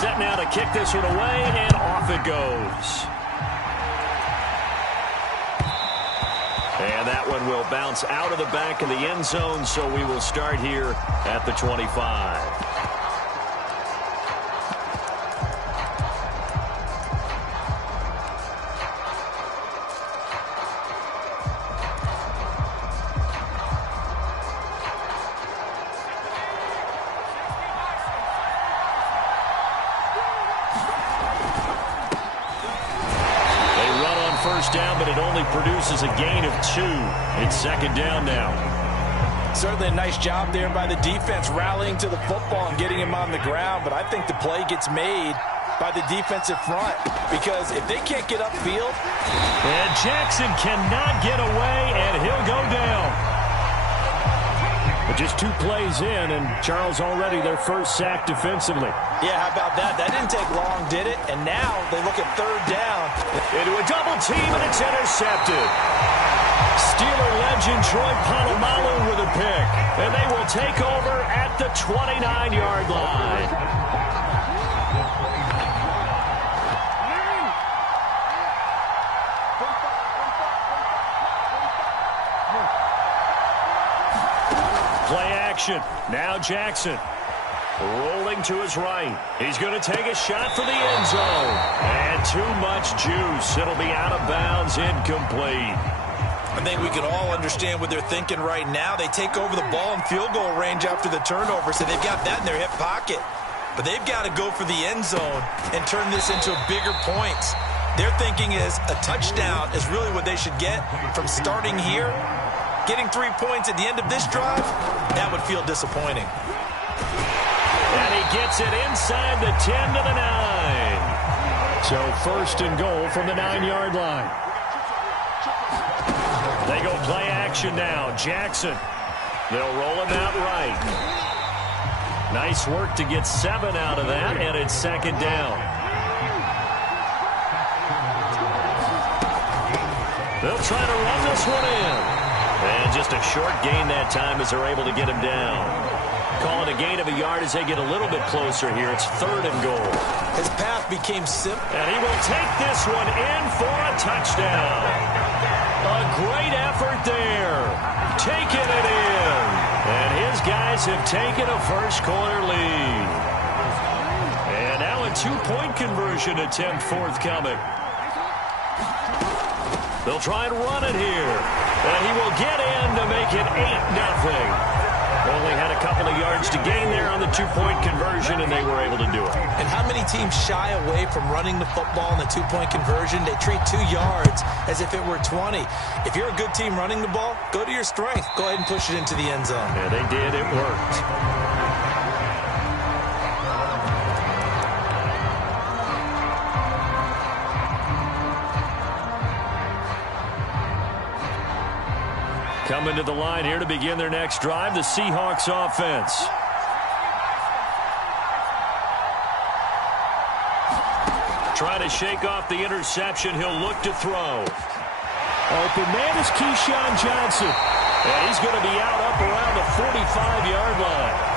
Set now to kick this one away, and off it goes. And that one will bounce out of the back of the end zone, so we will start here at the 25. Down, but it only produces a gain of 2. It's second down now. Certainly a nice job there by the defense rallying to the football and getting him on the ground, but I think the play gets made by the defensive front because if they can't get upfield. And Jackson cannot get away, and he'll go down. But just 2 plays in, and Charles already their first sack defensively. Yeah, how about that? That didn't take long, did it? And now they look at third down. Into a double team, and it's intercepted. Steeler legend Troy Polamalu with a pick. And they will take over at the 29-yard line. Play action. Now Jackson. Rolling to his right. He's going to take a shot for the end zone. And too much juice. It'll be out of bounds, incomplete. I think we can all understand what they're thinking right now. They take over the ball in field goal range after the turnover, so they've got that in their hip pocket. But they've got to go for the end zone and turn this into bigger points. Their thinking is a touchdown is really what they should get from starting here. Getting 3 points at the end of this drive, that would feel disappointing. And he gets it inside the 10 to the 9. So first and goal from the 9-yard line. They go play action now. Jackson. They'll roll him out right. Nice work to get 7 out of that, and it's second down. They'll try to run this one in. And just a short gain that time as they're able to get him down. Calling a gain of a yard as they get a little bit closer here. It's third and goal. His path became simple. And he will take this one in for a touchdown. A great effort there. Taking it in. And his guys have taken a first-quarter lead. And now a 2-point conversion attempt forthcoming. They'll try and run it here. And he will get in to make it 8-0. Only had a couple of yards to gain there on the 2-point conversion, and they were able to do it. And how many teams shy away from running the football in the 2-point conversion? They treat 2 yards as if it were 20. If you're a good team running the ball, go to your strength. Go ahead and push it into the end zone. Yeah, they did. It worked. Coming to the line here to begin their next drive, the Seahawks offense. Trying to shake off the interception. He'll look to throw. Open man is Keyshawn Johnson. And he's going to be out up around the 45-yard line.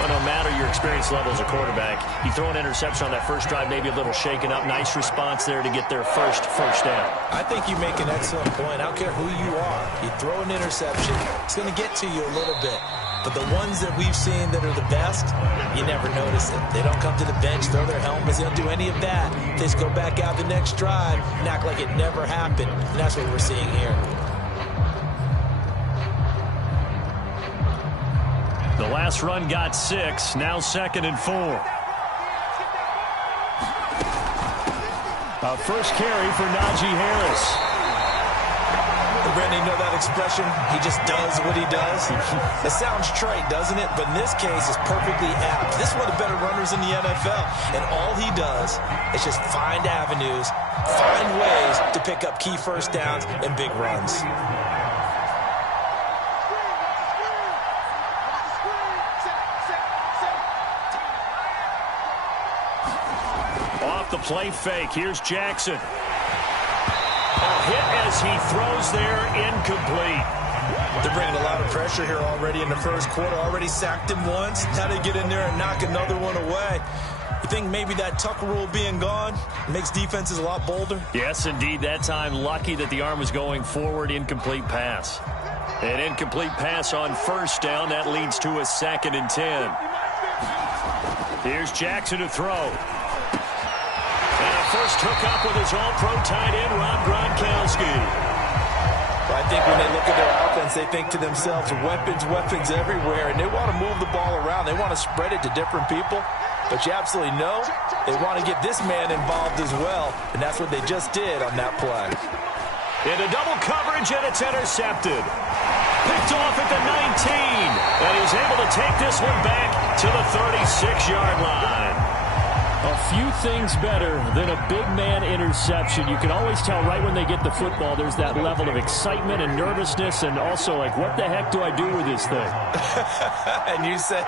But no matter your experience level as a quarterback, you throw an interception on that first drive, maybe a little shaken up. Nice response there to get their first down. I think you make an excellent point. I don't care who you are. You throw an interception, it's going to get to you a little bit. But the ones that we've seen that are the best, you never notice it. They don't come to the bench, throw their helmets. They don't do any of that. They just go back out the next drive and act like it never happened. And that's what we're seeing here. The last run got 6. Now 2nd and 4. A first carry for Najee Harris. Brandon, you know that expression? He just does what he does. It sounds trite, doesn't it? But in this case, it's perfectly apt. This is one of the better runners in the NFL. And all he does is just find avenues, find ways to pick up key first downs and big runs. Off the play fake. Here's Jackson. A hit as he throws there, incomplete. They're bringing a lot of pressure here already in the first quarter. Already sacked him once. Now they get in there and knock another one away. If think maybe that tuck rule being gone makes defenses a lot bolder? Yes, indeed. That time, lucky that the arm was going forward. Incomplete pass. An incomplete pass on first down. That leads to a 2nd and 10. Here's Jackson to throw. And a first hookup with his all-pro tight end, Rob Gronkowski. I think when they look at their offense, they think to themselves, weapons everywhere, and they want to move the ball around. They want to spread it to different people, but you absolutely know they want to get this man involved as well, and that's what they just did on that play. Into double coverage, and it's intercepted. Picked off at the 19, and he's able to take this one back to the 36-yard line. A few things better than a big man interception. You can always tell right when they get the football, there's that level of excitement and nervousness, and also like, what the heck do I do with this thing? And you say,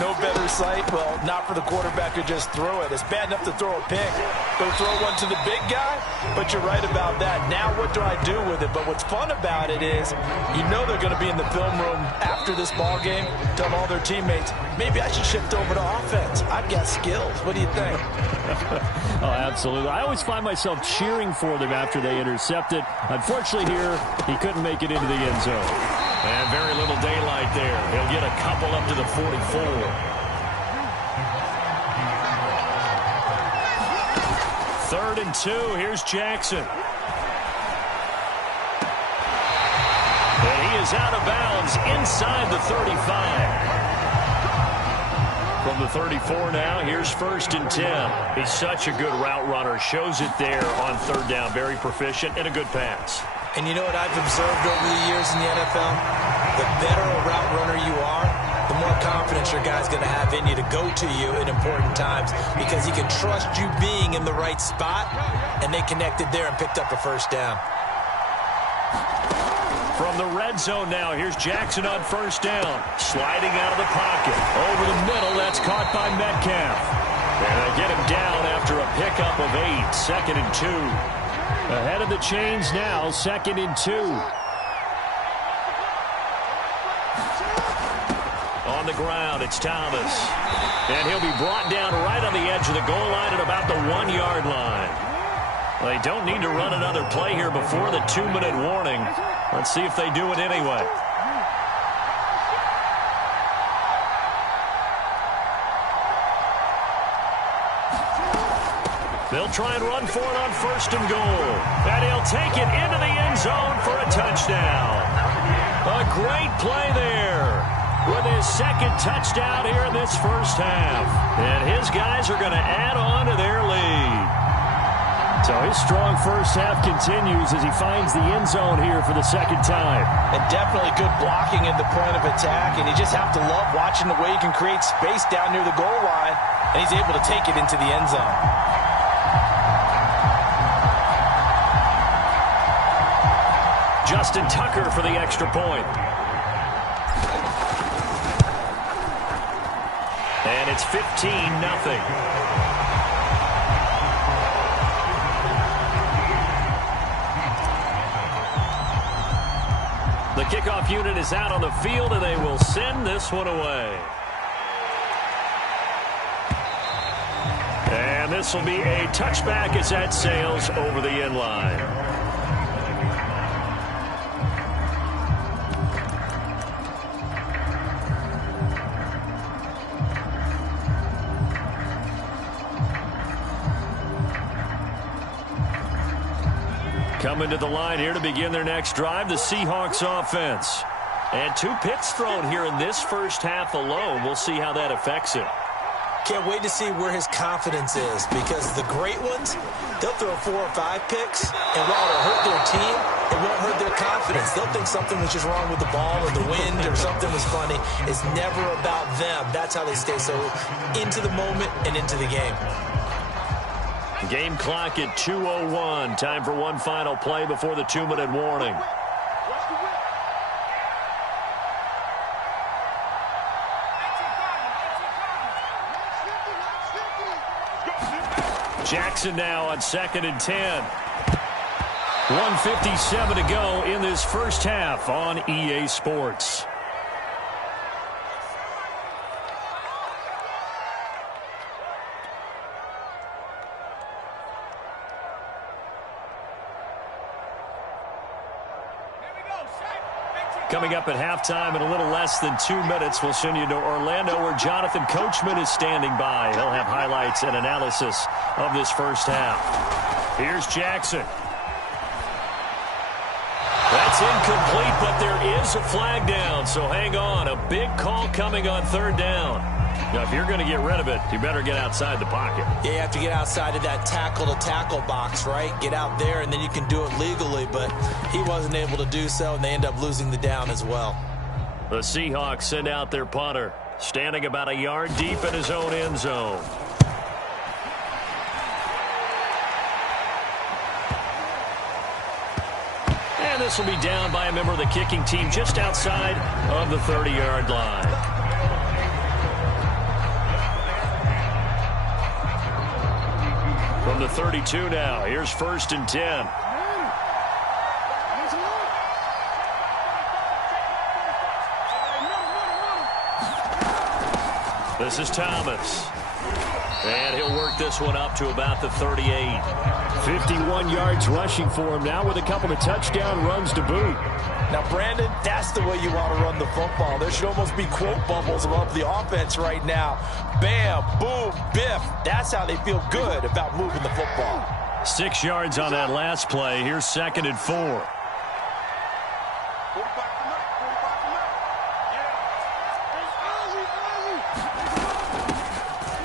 no better sight? Well, not for the quarterback who just threw it. It's bad enough to throw a pick, but throw one to the big guy? But you're right about that. Now what do I do with it? But what's fun about it is, you know they're going to be in the film room after this ball game, tell all their teammates, maybe I should shift over to offense. I've got skills. What do you think? Oh, absolutely. I always find myself cheering for them after they intercept it. Unfortunately here, he couldn't make it into the end zone. And very little daylight there. He'll get a couple up to the 44. Third and 2. Here's Jackson. And he is out of bounds inside the 35. From the 34 now, here's 1st and 10. He's such a good route runner. Shows it there on 3rd down. Very proficient and a good pass. And you know what I've observed over the years in the NFL? The better a route runner you are, the more confidence your guy's going to have in you to go to you in important times because he can trust you being in the right spot, and they connected there and picked up a 1st down. From the red zone now, here's Jackson on 1st down. Sliding out of the pocket. Over the middle, that's caught by Metcalf. And they get him down after a pickup of 8. 2nd and 2. Ahead of the chains now, 2nd and 2. On the ground, it's Thomas. And he'll be brought down right on the edge of the goal line at about the 1-yard line. They don't need to run another play here before the 2-minute warning. Let's see if they do it anyway. They'll try and run for it on 1st and goal. And he'll take it into the end zone for a touchdown. A great play there with his 2nd touchdown here in this first half. And his guys are going to add on to their lead. So his strong first half continues as he finds the end zone here for the 2nd time. And definitely good blocking at the point of attack, and you just have to love watching the way he can create space down near the goal line, and he's able to take it into the end zone. Justin Tucker for the extra point. And it's 15-0. The kickoff unit is out on the field, and they will send this one away. And this will be a touchback as that sails over the end line. Coming to the line here to begin their next drive, the Seahawks offense. And 2 picks thrown here in this first half alone. We'll see how that affects him. Can't wait to see where his confidence is, because the great ones, they'll throw 4 or 5 picks, and while it'll hurt their team, it won't hurt their confidence. They'll think something was just wrong with the ball or the wind or something was funny. It's never about them. That's how they stay so into the moment and into the game. Game clock at 2:01. Time for one final play before the 2-minute warning. Jackson now on 2nd and 10. 1:57 to go in this first half on EA Sports. Coming up at halftime in a little less than 2 minutes, we'll send you to Orlando where Jonathan Coachman is standing by. He'll have highlights and analysis of this first half. Here's Jackson. That's incomplete, but there is a flag down, so hang on. A big call coming on third down. Now, if you're going to get rid of it, you better get outside the pocket. Yeah, you have to get outside of that tackle-to-tackle box, right? Get out there, and then you can do it legally, but he wasn't able to do so, and they end up losing the down as well. The Seahawks send out their punter, standing about a yard deep in his own end zone. And this will be down by a member of the kicking team just outside of the 30-yard line. From the 32 now, here's 1st and 10. This is Thomas. And he'll work this one up to about the 38. 51 yards rushing for him now with a couple of touchdown runs to boot. Now, Brandon, that's the way you want to run the football. There should almost be quote bubbles above the offense right now. Bam, boom, biff. That's how they feel good about moving the football. 6 yards on that last play. Here's 2nd and 4.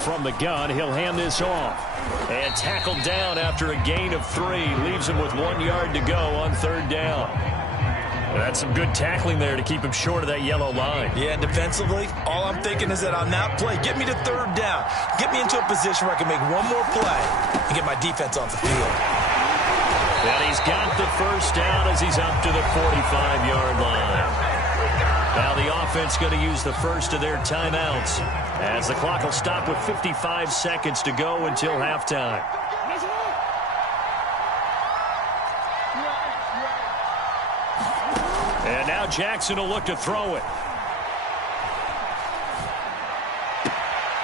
From the gun, he'll hand this off. And tackled down after a gain of 3. Leaves him with 1 yard to go on third down. That's some good tackling there to keep him short of that yellow line. Yeah, and defensively, all I'm thinking is that on that play, get me to third down. Get me into a position where I can make one more play and get my defense off the field. And he's got the first down as he's up to the 45-yard line. Now the offense going to use the first of their timeouts as the clock will stop with 55 seconds to go until halftime. And now Jackson will look to throw it.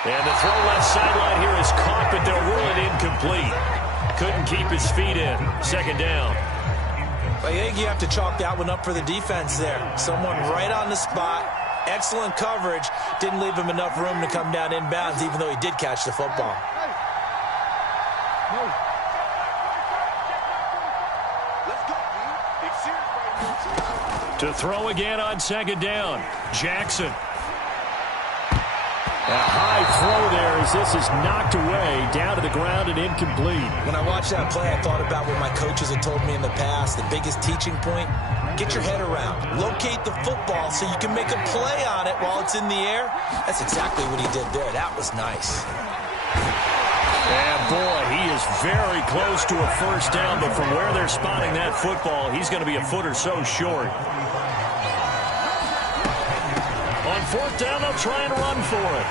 And the throw left sideline here is caught, but they'll rule it incomplete. Couldn't keep his feet in. 2nd down. I think you have to chalk that one up for the defense there. Someone right on the spot. Excellent coverage. Didn't leave him enough room to come down inbounds, even though he did catch the football. To throw again on 2nd down. Jackson. A high throw there as this is knocked away, down to the ground and incomplete. When I watched that play, I thought about what my coaches had told me in the past. The biggest teaching point, get your head around. Locate the football so you can make a play on it while it's in the air. That's exactly what he did there. That was nice. And boy, he is very close to a first down, but from where they're spotting that football, he's going to be a foot or so short. On 4th down, they'll try and run for it.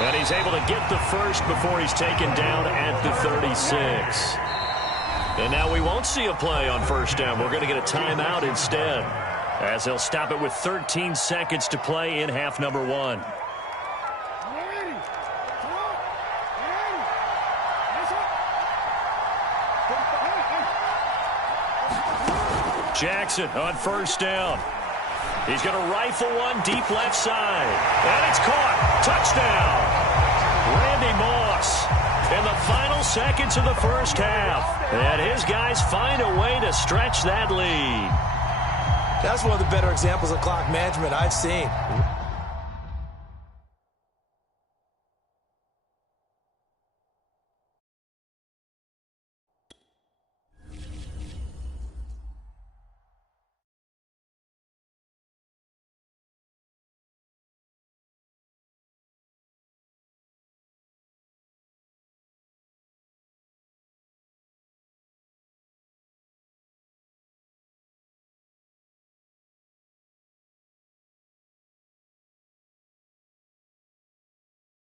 And he's able to get the first before he's taken down at the 36. And now we won't see a play on 1st down. We're going to get a timeout instead, as they'll stop it with 13 seconds to play in half number 1. Jackson on 1st down. He's going to rifle one deep left side. And it's caught. Touchdown. Randy Moss in the final seconds of the first half. And his guys find a way to stretch that lead. That's one of the better examples of clock management I've seen.